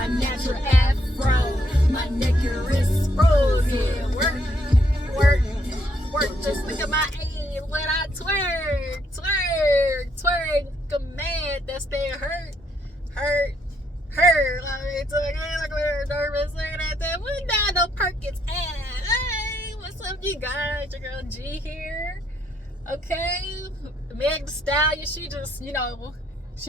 my natural afro, my neck is frozen. Yeah, work. Just look at my ass when I twerk. Command that stay hurt. Like we're nervous looking at that. We not no Perkins ass. Hey, what's up, you guys? Your girl G here. Okay, Meg Thee Stallion. She just, she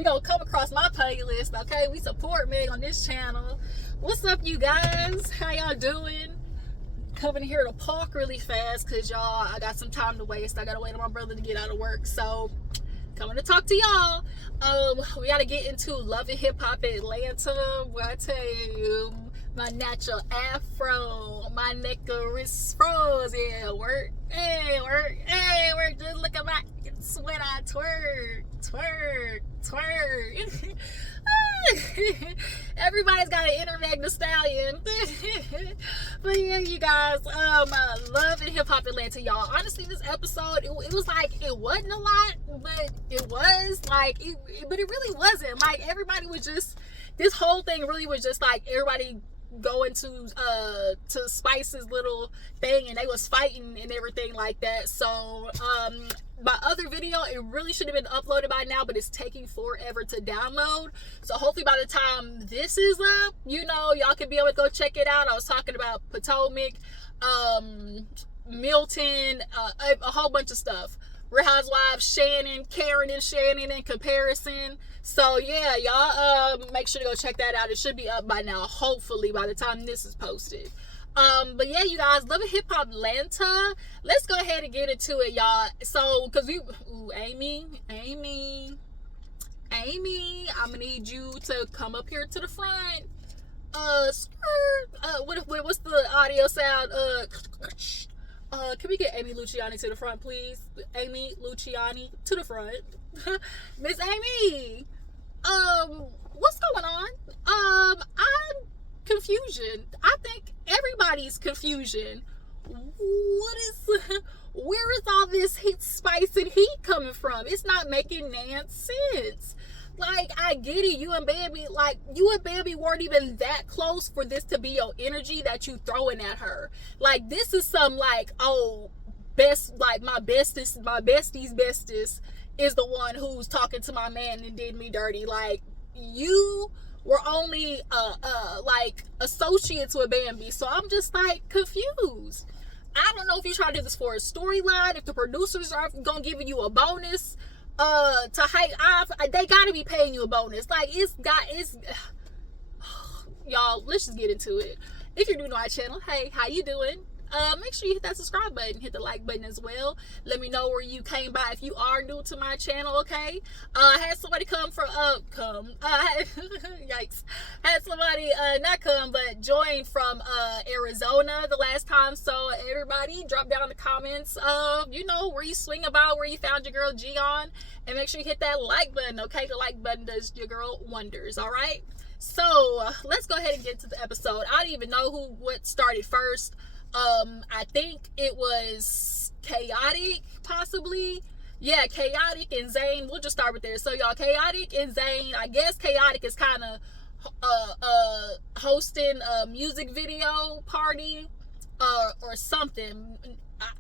gonna come across my playlist. Okay, we support Meg on this channel. What's up, you guys? How y'all doing? Coming here to park really fast because y'all, I got some time to waste. I gotta wait on my brother to get out of work, so coming to talk to y'all. We gotta get into Love and Hiphop Atlanta, where I tell you, my natural afro, my neck is froze. Yeah, work. Just look at my when I twerk. Everybody's got an inner Meg Thee Stallion. But yeah, you guys, Love and Hiphop Atlanta, y'all. Honestly, this episode, it was like, it wasn't a lot, but it was like, but it really wasn't. Like, everybody was just, this whole thing really was just like everybody going to Spice's little thing, and they was fighting and everything like that. So my other video, it really should have been uploaded by now, but it's taking forever to download. So hopefully by the time this is up, y'all can be able to go check it out. I was talking about Potomac, Milton, a whole bunch of stuff. Real Housewives, Karen and Shannon in comparison. So yeah, y'all make sure to go check that out. It should be up by now, hopefully by the time this is posted. But yeah, you guys, Love and Hiphop Atlanta. Let's go ahead and get into it, y'all. So, cause Amy, I'm gonna need you to come up here to the front. What's the audio sound? Can we get Amy Luciani to the front, please? Amy Luciani to the front. Miss Amy, what's going on? I'm confusion. I think everybody's confusion. Where is all this heat, spice, and heat coming from? It's not making sense. Like, I get it, you and Bambi weren't even that close for this to be your energy that you throwing at her. Like, this is some like, my bestie's is the one who's talking to my man and did me dirty. Like, you were only like associates with Bambi, so I'm just like confused. I don't know if you're trying to do this for a storyline, if the producers are gonna give you a bonus to hike off. They gotta be paying you a bonus. Like, y'all, let's just get into it. If you're new to our channel, hey, how you doing? Make sure you hit that subscribe button, hit the like button as well. Let me know where you came by if you are new to my channel, okay? I had somebody yikes. Had somebody not come, but join from Arizona the last time. So everybody drop down in the comments where you swing about, where you found your girl G on, and make sure you hit that like button, okay? The like button does your girl wonders, all right? So let's go ahead and get to the episode. I don't even know what started first. I think it was Chaotic, possibly. Yeah, Chaotic and Zane. We'll just start with there. So y'all, Chaotic and Zane, I guess Chaotic is kind of hosting a music video party or something.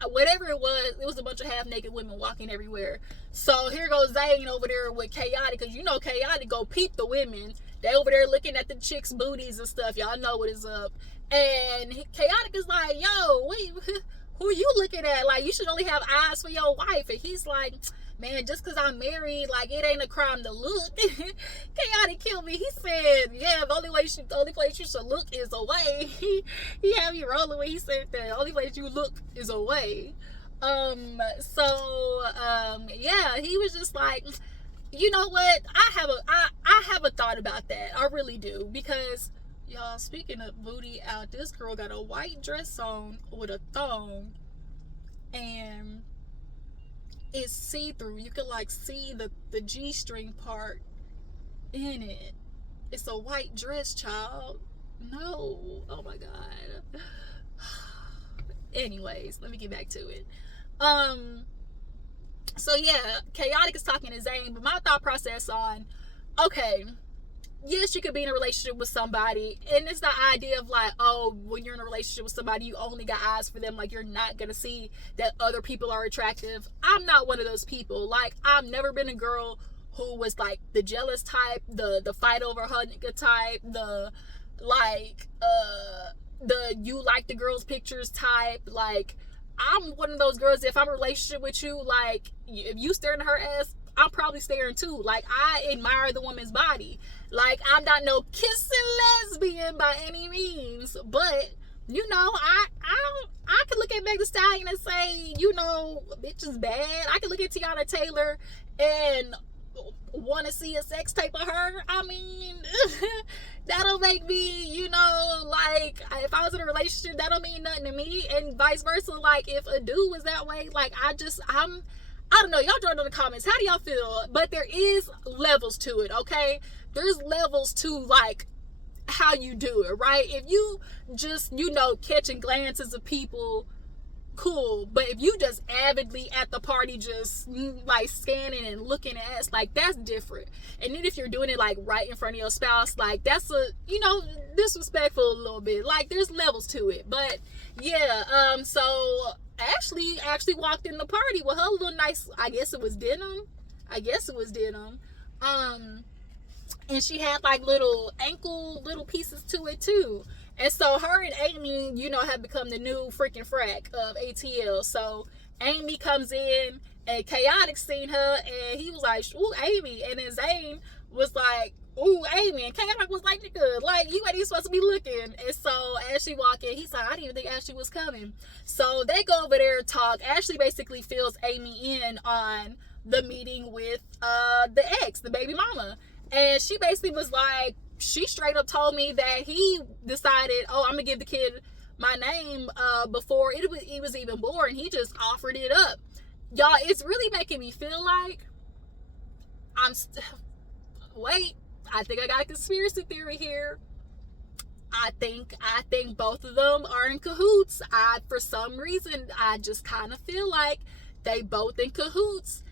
Whatever it was a bunch of half-naked women walking everywhere. So here goes Zane over there with Chaotic, because Chaotic go peep the women. They over there looking at the chicks' booties and stuff. Y'all know what is up. And Chaotic is like, yo, who you looking at? Like, you should only have eyes for your wife. And he's like, man, just because I'm married, like, it ain't a crime to look. Chaotic killed me. He said, yeah, the only place you should look is away. He had me rolling when he said that. The only place you look is away. Yeah, he was just like, you know what? I have a thought about that. I really do. Because, y'all, speaking of booty out, this girl got a white dress on with a thong, and it's see-through. You can like see the G-string part in it. It's a white dress, child. No. Oh my god. Anyways, let me get back to it. So yeah, Chaotic is talking to Zane, but my thought process on, okay, yes, you could be in a relationship with somebody, and it's the idea of like, oh, when you're in a relationship with somebody, you only got eyes for them. Like, you're not gonna see that other people are attractive. I'm not one of those people. Like, I've never been a girl who was like the jealous type, the fight over her nigga type, the like the you like the girl's pictures type. Like, I'm one of those girls, if I'm in a relationship with you, like, if you staring at her ass, I'm probably staring too. Like, I admire the woman's body. Like, I'm not no kissing lesbian by any means, but you know, I could look at Meg Thee Stallion and say, you know, bitch is bad. I could look at Tiana Taylor and want to see a sex tape of her. I mean, that'll make me, you know, like, if I was in a relationship, that'll mean nothing to me, and vice versa. Like, if a dude was that way, like, I don't know. Y'all join in the comments. How do y'all feel? But there is levels to it, okay? There's levels to, like, how you do it, right? If you just, you know, catching glances of people, cool. But if you just avidly at the party just, like, scanning and looking at us, like, that's different. And then if you're doing it, like, right in front of your spouse, like, that's a, you know, disrespectful a little bit. Like, there's levels to it. But, yeah, so Ashley actually walked in the party with her little nice, I guess it was denim. And she had like little ankle little pieces to it too. And so her and Amy, you know, have become the new freaking frack of ATL. So Amy comes in and Chaotic seen her and he was like, ooh, Amy. And then Zane was like, ooh, Amy. And Chaotic was like, nigga, like, you ain't even supposed to be looking. And so as she walked in, he's like, I didn't even think Ashley was coming. So they go over there and talk. Ashley basically fills Amy in on the meeting with the ex, the baby mama. And she basically was like, she straight up told me that he decided, oh, I'm gonna give the kid my name before it was even born. He just offered it up. Y'all, it's really making me feel like wait, I think I got a conspiracy theory here. I think both of them are in cahoots. For some reason, I just kind of feel like they both in cahoots.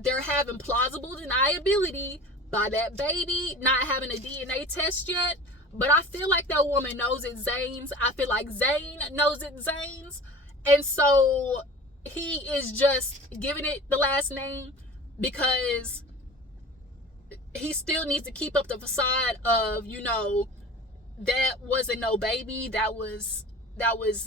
They're having plausible deniability by that baby not having a DNA test yet. But I feel like that woman knows it's Zane's. I feel like Zane knows it's Zane's. And so he is just giving it the last name because he still needs to keep up the facade of, you know, that wasn't no baby. That was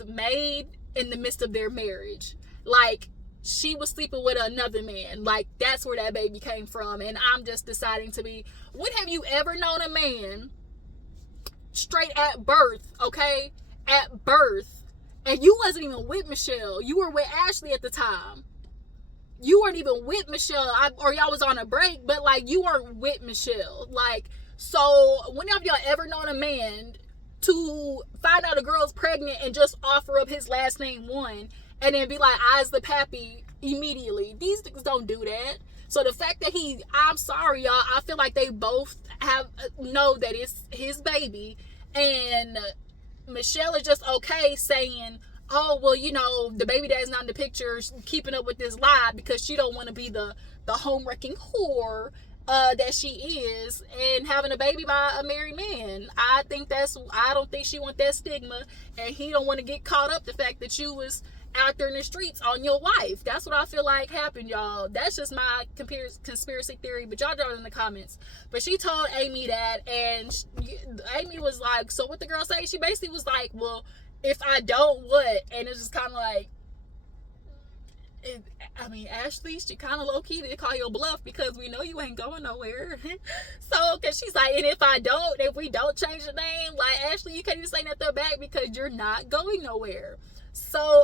made in the midst of their marriage. Like, she was sleeping with another man. Like, that's where that baby came from. And I'm just deciding to be, when have you ever known a man straight at birth, okay? At birth. And you wasn't even with Michelle. You were with Ashley at the time. You weren't even with Michelle, or y'all was on a break, but like, you weren't with Michelle. Like, so when have y'all ever known a man to find out a girl's pregnant and just offer up his last name one and then be like, I's the pappy immediately? These niggas don't do that. So the fact that I'm sorry, y'all, I feel like they both know that it's his baby, and Michelle is just okay saying, oh, well, you know, the baby dad's not in the picture, keeping up with this lie because she don't want to be the home-wrecking whore that she is, and having a baby by a married man. I don't think she want that stigma, and he don't want to get caught up the fact that you was out there in the streets on your wife. That's what I feel like happened, y'all. That's just my conspiracy theory, but y'all draw it in the comments. But she told Amy that, and Amy was like, so what the girl say? She basically was like, well, if I don't, what? And it's just kind of like, Ashley, she kind of low-key did call your bluff because we know you ain't going nowhere. So, because she's like, and if we don't change the name, like, Ashley, you can't even say nothing back because you're not going nowhere. So,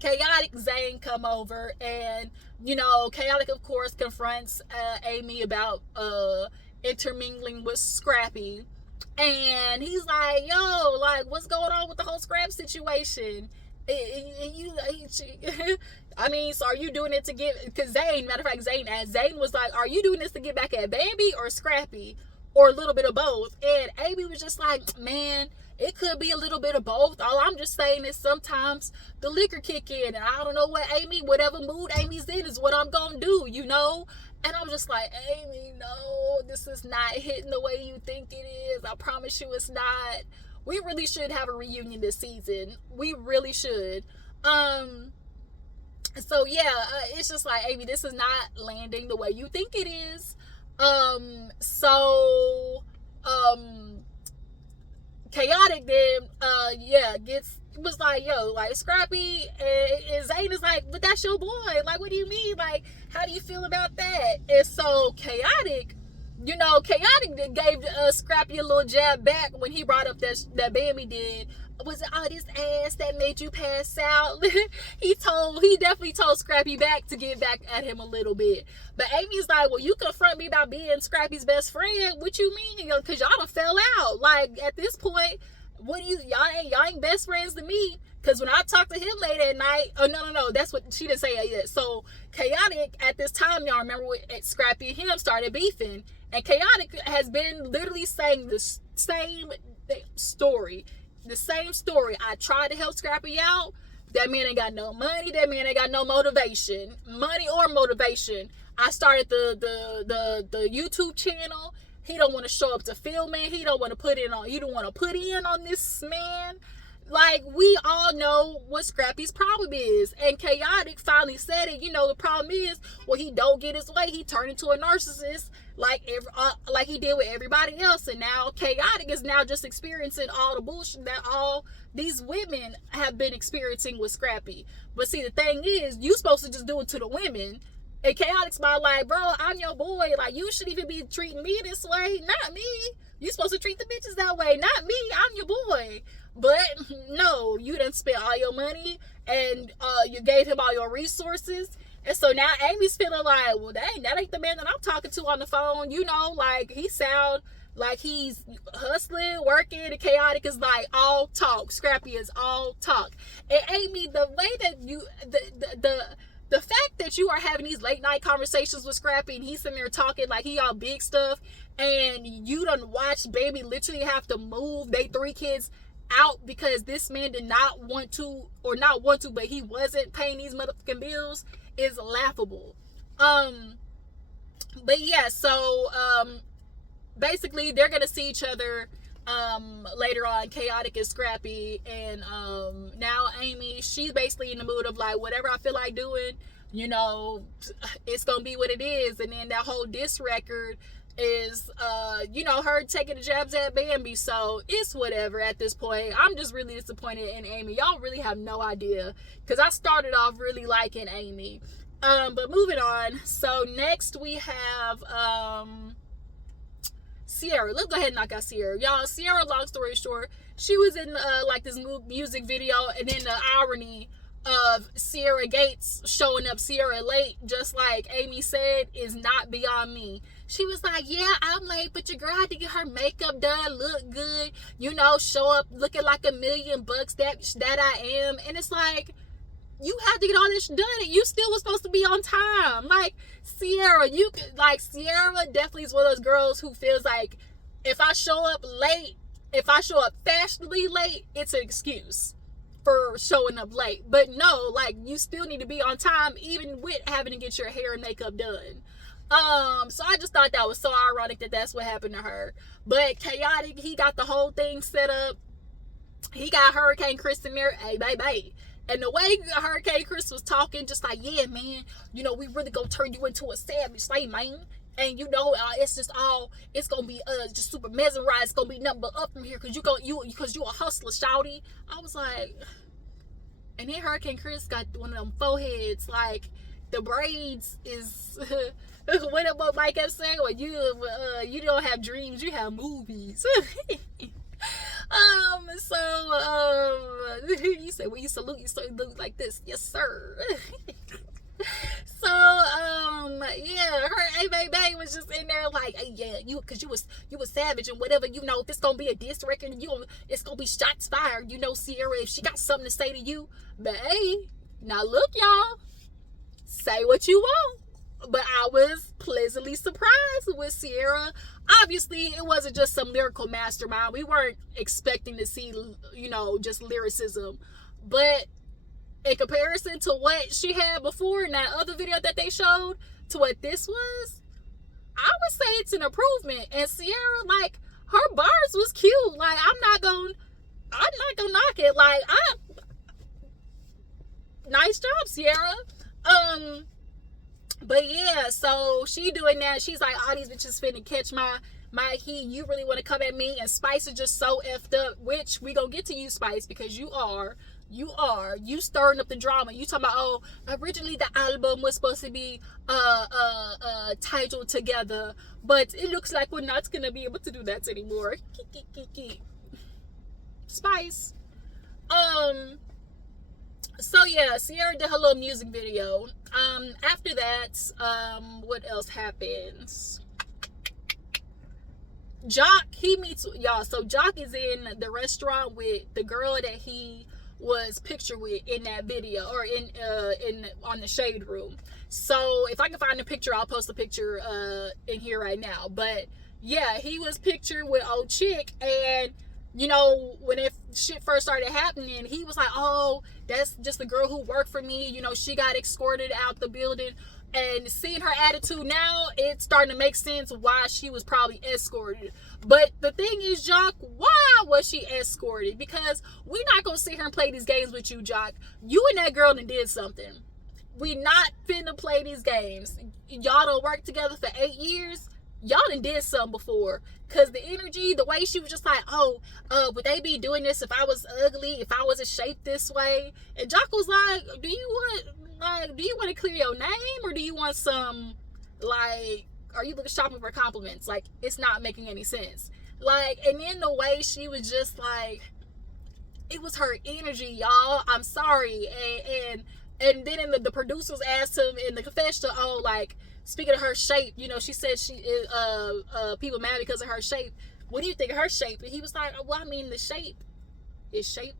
Chaotic Zane come over, and, you know, Chaotic, of course, confronts Amy about intermingling with Scrappy. And he's like, yo, like, what's going on with the whole Scrap situation? So are you doing it to get, because Zane was like, are you doing this to get back at Bambi or Scrappy, or a little bit of both? And Amy was just like, man, it could be a little bit of both. All I'm just saying is sometimes the liquor kick in, and I don't know whatever mood Amy's in is what I'm gonna do, you know? And I'm just like, Amy, no, this is not hitting the way you think it is. I promise you it's not. We really should have a reunion this season. We really should. So yeah, it's just like, Amy, this is not landing the way you think it is. So Chaotic then was like, yo, like, Scrappy and Zane is like, but that's your boy. Like, what do you mean? Like, how do you feel about that? And so Chaotic gave Scrappy a little jab back when he brought up that Bambi did. Was it all this ass that made you pass out? He definitely told Scrappy back to get back at him a little bit. But Amy's like, well, you confront me about being Scrappy's best friend. What you mean? Because y'all done fell out. Like, at this point, y'all ain't best friends to me. Because when I talked to him late at night, no, that's what she didn't say yet. So Chaotic at this time, y'all remember when Scrappy and him started beefing, and Chaotic has been literally saying the same story. The same story. I tried to help Scrappy out. That man ain't got no money. That man ain't got no motivation. Money or motivation. I started the YouTube channel. He don't want to show up to filming. He don't want to put in on this man. Like, we all know what Scrappy's problem is. And Chaotic finally said it. The problem is, well, he don't get his way. He turned into a narcissist like he did with everybody else. And now Chaotic is now just experiencing all the bullshit that all these women have been experiencing with Scrappy. But see, the thing is, you supposed to just do it to the women. And Chaotic's about like, bro, I'm your boy. Like, you shouldn't even be treating me this way. Not me. You supposed to treat the bitches that way. Not me. I'm your boy. But no, you done spent all your money and you gave him all your resources. And so now Amy's feeling like, well, dang, that ain't the man that I'm talking to on the phone. Like, he sound like he's hustling, working, and Chaotic is like all talk. Scrappy is all talk. And Amy, the way that the fact that you are having these late night conversations with Scrappy and he's sitting there talking like he all big stuff, and you done watch baby literally have to move they 3 kids out because this man did not want to, but he wasn't paying these motherfucking bills, is laughable. But yeah, so basically they're gonna see each other later on, Chaotic and Scrappy, and now Amy, she's basically in the mood of like, whatever I feel like doing, it's gonna be what it is. And then that whole diss record is her taking the jabs at Bambi, so it's whatever at this point. I'm just really disappointed in Amy. Y'all really have no idea, because I started off really liking Amy. But moving on, so next we have Sierra. Let's go ahead and knock out Sierra. Y'all, Sierra, long story short, she was in like this music video, and then the irony of Sierra Gates showing up Sierra late, just like Amy said, is not beyond me. She was like, yeah, I'm late, but your girl had to get her makeup done, look good, show up looking like $1 million that I am. And it's like, you had to get all this done and you still was supposed to be on time. Like, Sierra, Sierra definitely is one of those girls who feels like, if I show up fashionably late, it's an excuse for showing up late. But no, like, you still need to be on time, even with having to get your hair and makeup done. So I just thought that was so ironic that that's what happened to her. But Chaotic, he got the whole thing set up. He got Hurricane Chris in there, hey, baby. And the way Hurricane Chris was talking, just like, yeah, man, we really gonna turn you into a savage, like, man. And it's gonna be just super mesmerized. It's gonna be nothing but up from here, because you a hustler, shouty. I was like, and then Hurricane Chris got one of them foreheads, like the braids is what Mike kept saying, well, you don't have dreams, you have movies. You said, when you salute like this. Yes, sir. So, yeah, her baby was just in there like, hey, yeah, because you was savage and whatever, if it's gonna be a diss record, it's gonna be shots fired, Sierra, if she got something to say to you. But hey, now look, y'all, say what you want. But I was pleasantly surprised with Sierra. Obviously, it wasn't just some lyrical mastermind. We weren't expecting to see, just lyricism. But in comparison to what she had before in that other video that they showed, to what this was, I would say it's an improvement. And Sierra, like, her bars was cute. Like, I'm not gonna knock it. Like, nice job, Sierra. But yeah, so she doing that. She's like, all these bitches finna catch my heat. You really want to come at me? And Spice is just so effed up, which we gonna get to you, Spice, because you stirring up the drama. You talking about, oh, originally the album was supposed to be titled Together, but it looks like we're not gonna be able to do that anymore. Spice. So yeah, Sierra did her little music video. After that, what else happens? Jock, he meets y'all. So Jock is in the restaurant with the girl that he was pictured with in that video, or in on the shade room. So if I can find a picture, I'll post a picture in here right now. But yeah, he was pictured with old chick, and you know, when it shit first started happening, he was like, oh, that's just the girl who worked for me. You know, she got escorted out the building. And seeing her attitude now, it's starting to make sense why she was probably escorted. But the thing is, Jock, why was she escorted? Because we're not going to sit here and play these games with you, Jock. You and that girl done did something. We not finna play these games. Y'all done worked together for 8 years. Y'all done did something before. Because the energy, the way she was just like, oh, would they be doing this if I was ugly, if I wasn't shaped this way? And Jock was like, do you want to clear your name, or do you want some, like, are you looking shopping for compliments? Like, it's not making any sense. Like, and then the way she was just like, it was her energy, y'all. I'm sorry. And then the producers asked him in the confessional, oh, like, speaking of her shape, you know, she said she people mad because of her shape. What do you think of her shape? And he was like, well, I mean, the shape is shaping.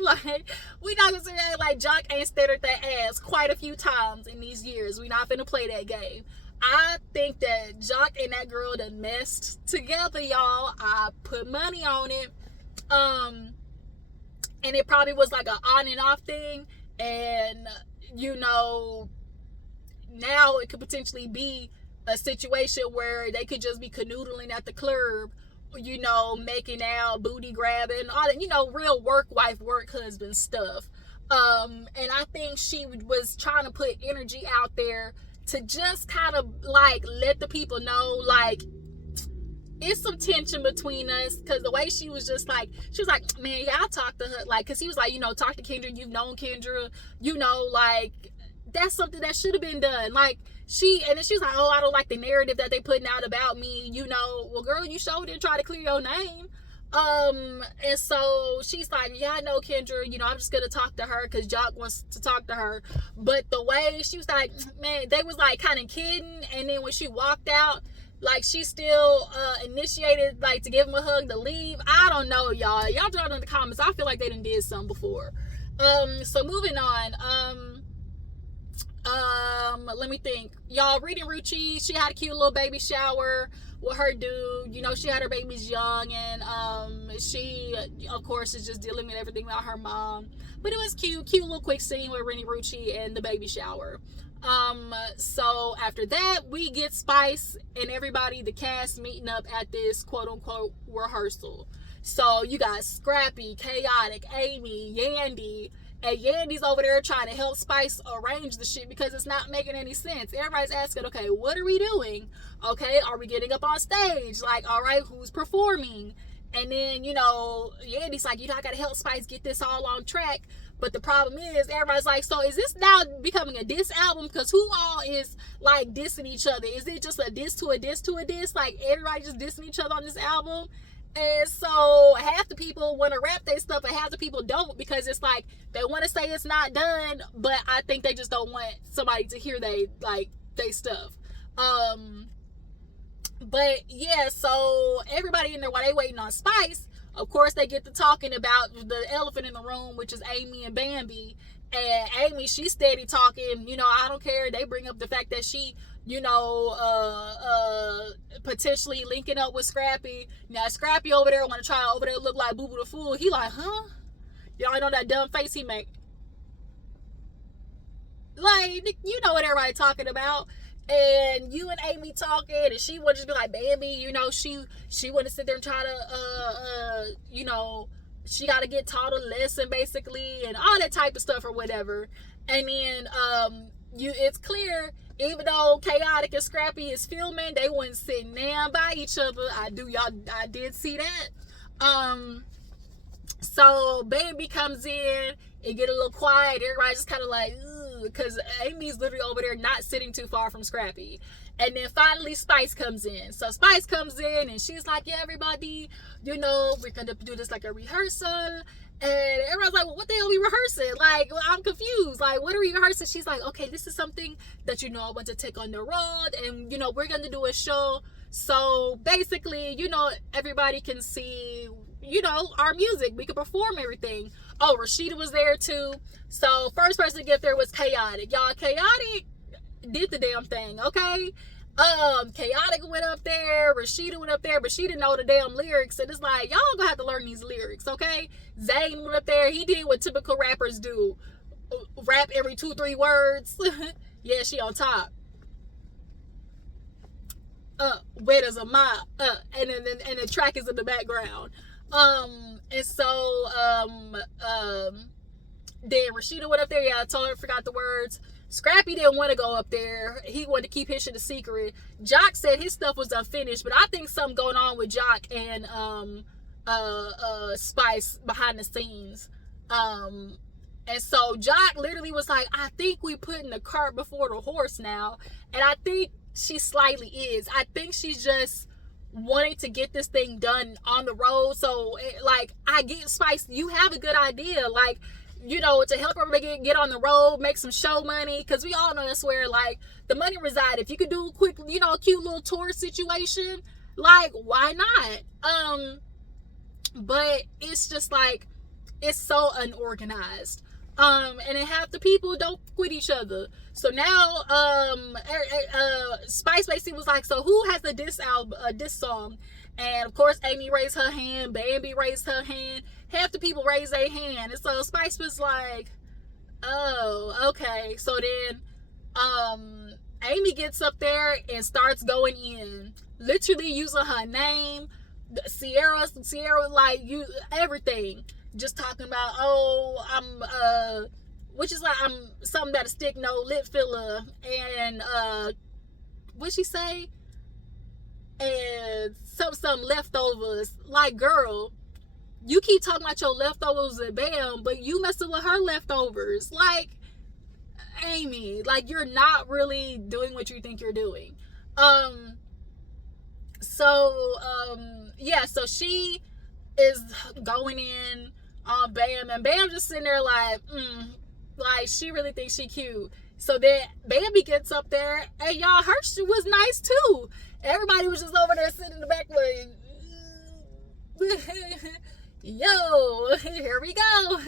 Like, we not gonna say that. Like, Jock ain't stuttered that ass quite a few times in these years. We not finna play that game. I think that Jock and that girl done messed together, y'all. I put money on it. And it probably was like an on and off thing. And, you know, now it could potentially be a situation where they could just be canoodling at the club, you know, making out, booty grabbing, all that, you know, real work wife, work husband stuff. And I think she was trying to put energy out there to just kind of like let the people know, like, it's some tension between us. Because the way she was just like, she was like, man, yeah, I'll talk to her. Like, because he was like, you know, talk to Kendra. You've known Kendra, you know, like, that's something that should have been done. Like, and then she's like, oh, I don't like the narrative that they putting out about me, you know. Well, girl, you sure didn't try to clear your name. And so she's like, yeah, I know Kendra, you know, I'm just gonna talk to her because Jock wants to talk to her. But the way she was like, man, they was like kind of kidding. And then when she walked out, like, she still initiated, like, to give him a hug to leave. I don't know, y'all drop it in the comments. I feel like they done did something before. So moving on. Let me think. Y'all, Renni Rucci, she had a cute little baby shower with her dude. You know, she had her babies young, and she, of course, is just dealing with everything about her mom. But it was cute little quick scene with Renni Rucci and the baby shower. So after that, we get Spice and everybody, the cast, meeting up at this quote-unquote rehearsal. So you got Scrappy, Chaotic, Amy, Yandy. And Yandy's over there trying to help Spice arrange the shit because it's not making any sense. Everybody's asking, okay, what are we doing? Okay, are we getting up on stage? Like, all right, who's performing? And then, you know, Yandy's like, you know, I gotta help Spice get this all on track. But the problem is, everybody's like, so is this now becoming a diss album? Because who all is, like, dissing each other? Is it just a diss to a diss to a diss? Like, everybody just dissing each other on this album? And so half the people want to rap their stuff and half the people don't, because it's like they want to say it's not done, but I think they just don't want somebody to hear they stuff. But yeah, so everybody in there, while they waiting on Spice, of course they get to talking about the elephant in the room, which is Amy and Bambi. And Amy, she's steady talking, you know, I don't care. They bring up the fact that she, you know, potentially linking up with Scrappy. Now Scrappy over there want to try over there look like Boo Boo the Fool. He like, huh? Y'all know that dumb face he make. Like, you know what everybody talking about. and you and Amy talking, and she would just be like, baby, you know, she want to sit there and try to, you know, she got to get taught a lesson basically, and all that type of stuff or whatever. And then, it's clear, even though Chaotic and Scrappy is filming, they wasn't sitting down by each other. I did see that. So baby comes in, it get a little quiet. Everybody just kind of like, because Amy's literally over there not sitting too far from Scrappy. And then finally Spice comes in. So Spice comes in and she's like, yeah, everybody, you know, we're gonna do this like a rehearsal. And everyone's like, well, what the hell are we rehearsing? Like, well, I'm confused. Like, what are we rehearsing? She's like, okay, this is something that, you know, I want to take on the road, and, you know, we're gonna do a show. So basically, you know, everybody can see, you know, our music. We could perform everything. Oh, Rashida was there too. So first person to get there was Chaotic. Y'all, Chaotic did the damn thing, okay? Chaotic went up there, Rashida went up there, but she didn't know the damn lyrics. And it's like, y'all gonna have to learn these lyrics, okay? Zane went up there, he did what typical rappers do. Rap every 2-3 words. Yeah, she on top. Wet as a mop. And the track is in the background. And so then Rashida went up there. Yeah, I told her, forgot the words. Scrappy didn't want to go up there. He wanted to keep his shit a secret. Jock said his stuff was unfinished, but I think something going on with Jock and Spice behind the scenes. And so Jock literally was like, I think we putting the cart before the horse now. And I think she slightly is. I think she's just wanting to get this thing done on the road. So like, I get Spice, you have a good idea, like, you know, to help everybody get on the road, make some show money, because we all know that's where like the money reside. If you could do a quick, you know, a cute little tour situation, like, why not? But it's just like, it's so unorganized. And then half the people don't quit each other. So now, Spice basically was like, so who has a diss song? And of course, Amy raised her hand, Bambi raised her hand, half the people raised their hand. And so Spice was like, oh, okay. So then, Amy gets up there and starts going in, literally using her name, Sierra, like, you, everything. Just talking about, oh, I'm which is like, I'm something about a stick, no lip filler, and what'd she say? And some leftovers. Like, girl, you keep talking about your leftovers and bam, but you messing with her leftovers. Like, Amy, like, you're not really doing what you think you're doing. Yeah, so she is going in on Bam, and Bam just sitting there like, like, she really thinks she cute. So then Bambi gets up there, and y'all, her shit was nice too. Everybody was just over there sitting in the back like, yo, here we go,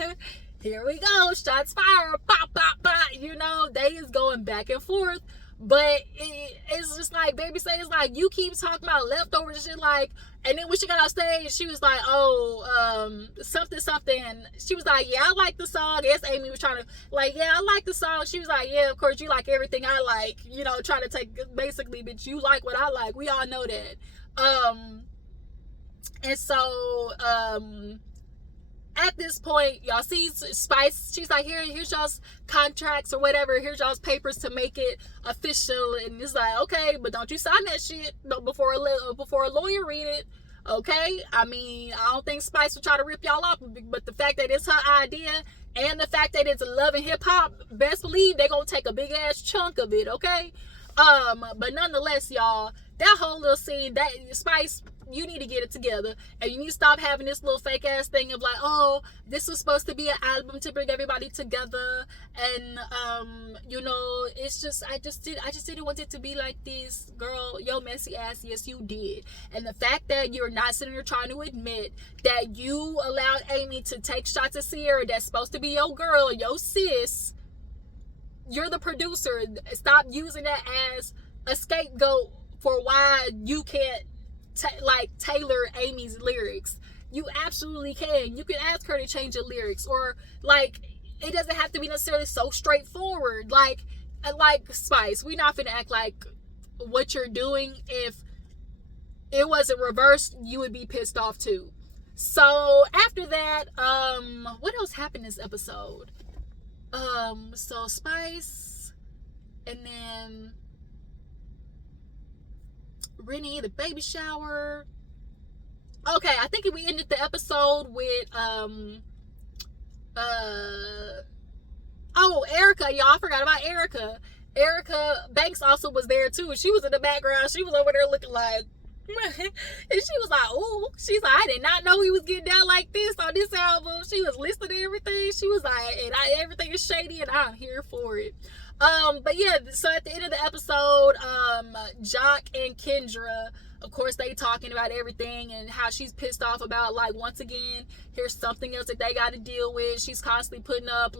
shots fired, pop, pop, pop. You know, they is going back and forth. But it's just like, baby say, it's like, you keep talking about leftovers and shit, like, and then when she got off stage, she was like, oh, something. She was like, yeah, I like the song. Yes, Amy was trying to, like, yeah, I like the song. She was like, yeah, of course, you like everything I like, you know, trying to take, basically, bitch, you like what I like. We all know that. And so, at this point, y'all see Spice, she's like, here's y'all's contracts or whatever, here's y'all's papers to make it official. And it's like, okay, but don't you sign that shit before a lawyer read it, okay? I mean, I don't think Spice would try to rip y'all off, but the fact that it's her idea and the fact that it's Love and Hip Hop, best believe they're gonna take a big ass chunk of it, okay? But nonetheless, y'all, that whole little scene, that Spice, you need to get it together, and you need to stop having this little fake ass thing of like, oh, this was supposed to be an album to bring everybody together, and you know, it's just, I just didn't want it to be like this. Girl, yo messy ass, yes you did. And the fact that you're not sitting here trying to admit that you allowed Amy to take shots at Sierra, that's supposed to be your girl, your sis, you're the producer. Stop using that as a scapegoat for why you can't tailor Amy's lyrics. You absolutely can. You can ask her to change the lyrics, or like, it doesn't have to be necessarily so straightforward. Like, like Spice, we not finna act like what you're doing, if it wasn't reversed, you would be pissed off too. So after that, what else happened this episode? So Spice, and then Renni, the baby shower. Okay, I think we ended the episode with Erica, y'all. I forgot about Erica. Erica Banks also was there too. She was in the background. She was over there looking like and she was like, "Ooh," she's like, "I did not know he was getting down like this on this album." She was listening to everything. She was like, everything is shady and I'm here for it. But yeah, so at the end of the episode, Jock and Kendra, of course, they talking about everything and how she's pissed off about, like, once again, here's something else that they got to deal with. She's constantly putting up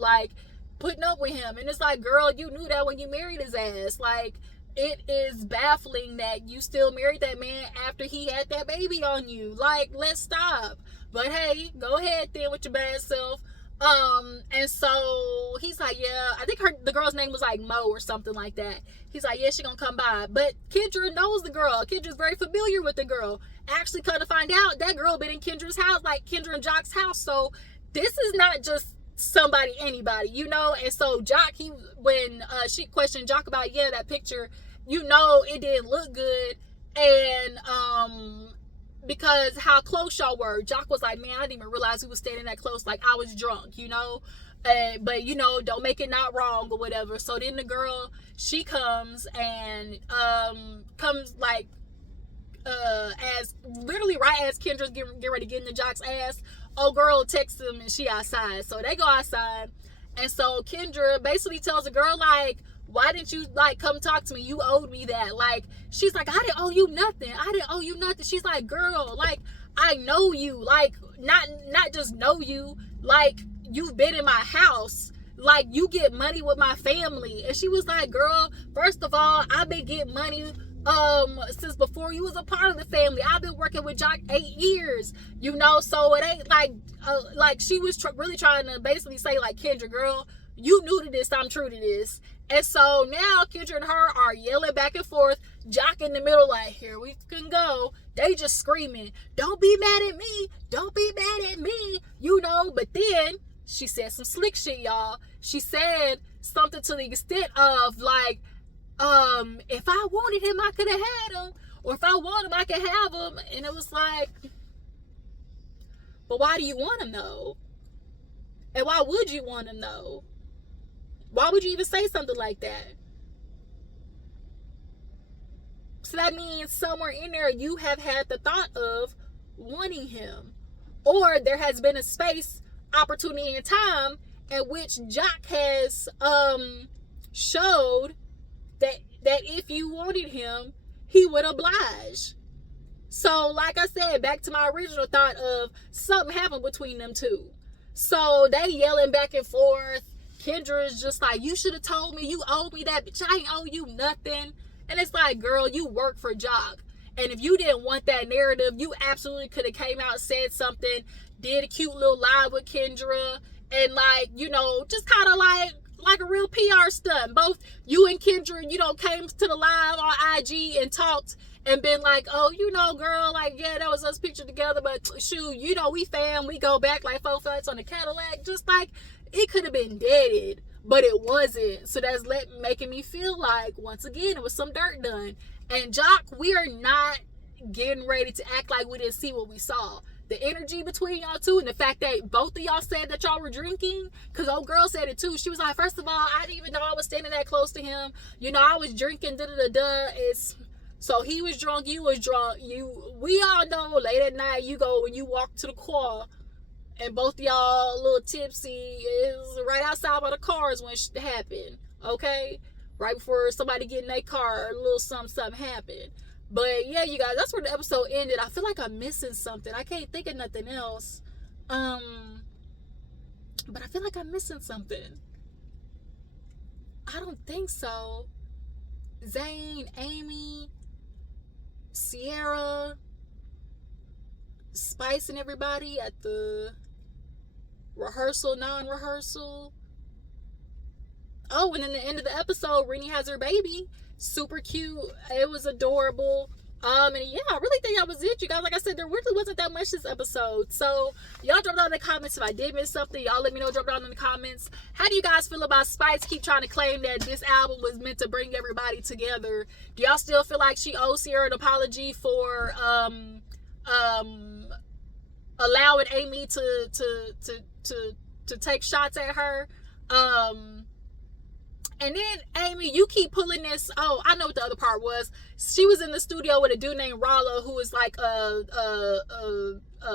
with him. And it's like, girl, you knew that when you married his ass. Like, it is baffling that you still married that man after he had that baby on you. Like, let's stop. But hey, go ahead then with your bad self. And so he's like, yeah, I think the girl's name was like Mo or something like that. He's like, yeah, she gonna come by. But Kendra knows the girl. Kendra's very familiar with the girl. Actually, come to find out, that girl been in Kendra's house, like Kendra and Jock's house. So this is not just anybody, you know. And so Jock, when she questioned Jock about, yeah, that picture, you know, it didn't look good. And because how close y'all were, Jock was like, man, I didn't even realize we was standing that close. Like, I was drunk, you know. But you know, don't make it not wrong or whatever. So then the girl, she comes and comes like as literally right as Kendra's getting ready to get into Jock's ass, oh girl texts him and she outside. So they go outside, and so Kendra basically tells the girl, like, why didn't you, like, come talk to me? You owed me that. Like, she's like, I didn't owe you nothing. She's like, girl, like, I know you. Like, not just know you. Like, you've been in my house. Like, you get money with my family. And she was like, girl, first of all, I've been getting money since before you was a part of the family. I've been working with Jock 8 years, you know. So it ain't like she was really trying to basically say, like, Kendra, girl, you new to this, I'm true to this. And so now Kendra and her are yelling back and forth. Jock in the middle, like, here we can go. They just screaming, don't be mad at me, don't be mad at me, you know. But then she said some slick shit, y'all. She said something to the extent of, like, if I wanted him, I could have had him. Or if I want him, I could have him. And it was like, but why do you want him, though? And why would you want him, though? Why would you even say something like that? So that means somewhere in there you have had the thought of wanting him. Or there has been a space, opportunity, and time in which Jock has showed that if you wanted him, he would oblige. So, like I said, back to my original thought of something happened between them two. So they yelling back and forth. Kendra is just like, you should have told me, you owed me that, bitch. I ain't owe you nothing. And it's like, girl, you work for Jock. And if you didn't want that narrative, you absolutely could have came out, said something, did a cute little live with Kendra, and, like, you know, just kind of like a real PR stunt. Both you and Kendra, you know, came to the live on IG and talked and been like, oh, you know, girl, like, yeah, that was us pictured together, but shoot, you know, we fam, we go back like 4 flights on the Cadillac. Just like, it could have been deaded, but it wasn't. So that's making me feel like, once again, it was some dirt done. And Jock, we are not getting ready to act like we didn't see what we saw. The energy between y'all two, and the fact that both of y'all said that y'all were drinking, because old girl said it too. She was like, first of all, I didn't even know I was standing that close to him. You know, I was drinking, so he was drunk, you was drunk. We all know late at night, when you walk to the car, and both y'all a little tipsy, is right outside by the cars when shit happened, okay? Right before somebody get in their car, a little something happened. But yeah, you guys, that's where the episode ended. I feel like I'm missing something. I can't think of nothing else. But I feel like I'm missing something. I don't think so. Zane, Amy, Sierra, Spice and everybody at the rehearsal, non-rehearsal. Oh, and in the end of the episode, Renni has her baby. Super cute. It was adorable. And yeah, I really think that was it, you guys. Like I said, there really wasn't that much this episode. So y'all drop down in the comments if I did miss something. Y'all let me know. Drop down in the comments. How do you guys feel about Spice keep trying to claim that this album was meant to bring everybody together? Do y'all still feel like she owes Sierra an apology for allowing Amy to take shots at her? And then Amy, you keep pulling this. Oh, I know what the other part was. She was in the studio with a dude named Rollo, who is like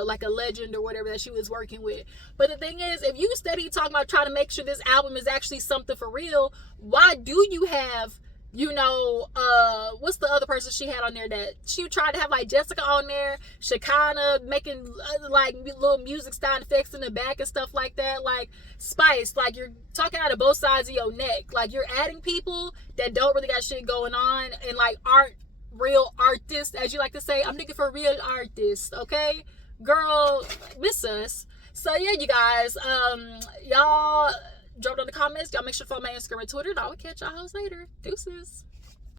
like a legend or whatever that she was working with. But the thing is, if you steady talking about trying to make sure this album is actually something for real, why do you have, you know, what's the other person she had on there that she tried to have, like Jessica on there, Shekinah making like little music sound effects in the back and stuff like that. Like Spice, like you're talking out of both sides of your neck. Like you're adding people that don't really got shit going on and like aren't real artists, as you like to say. I'm looking for real artists, okay? Girl, miss us. So yeah, you guys, y'all drop down in the comments. Y'all make sure to follow my Instagram and Twitter, and I will catch y'all later. Deuces.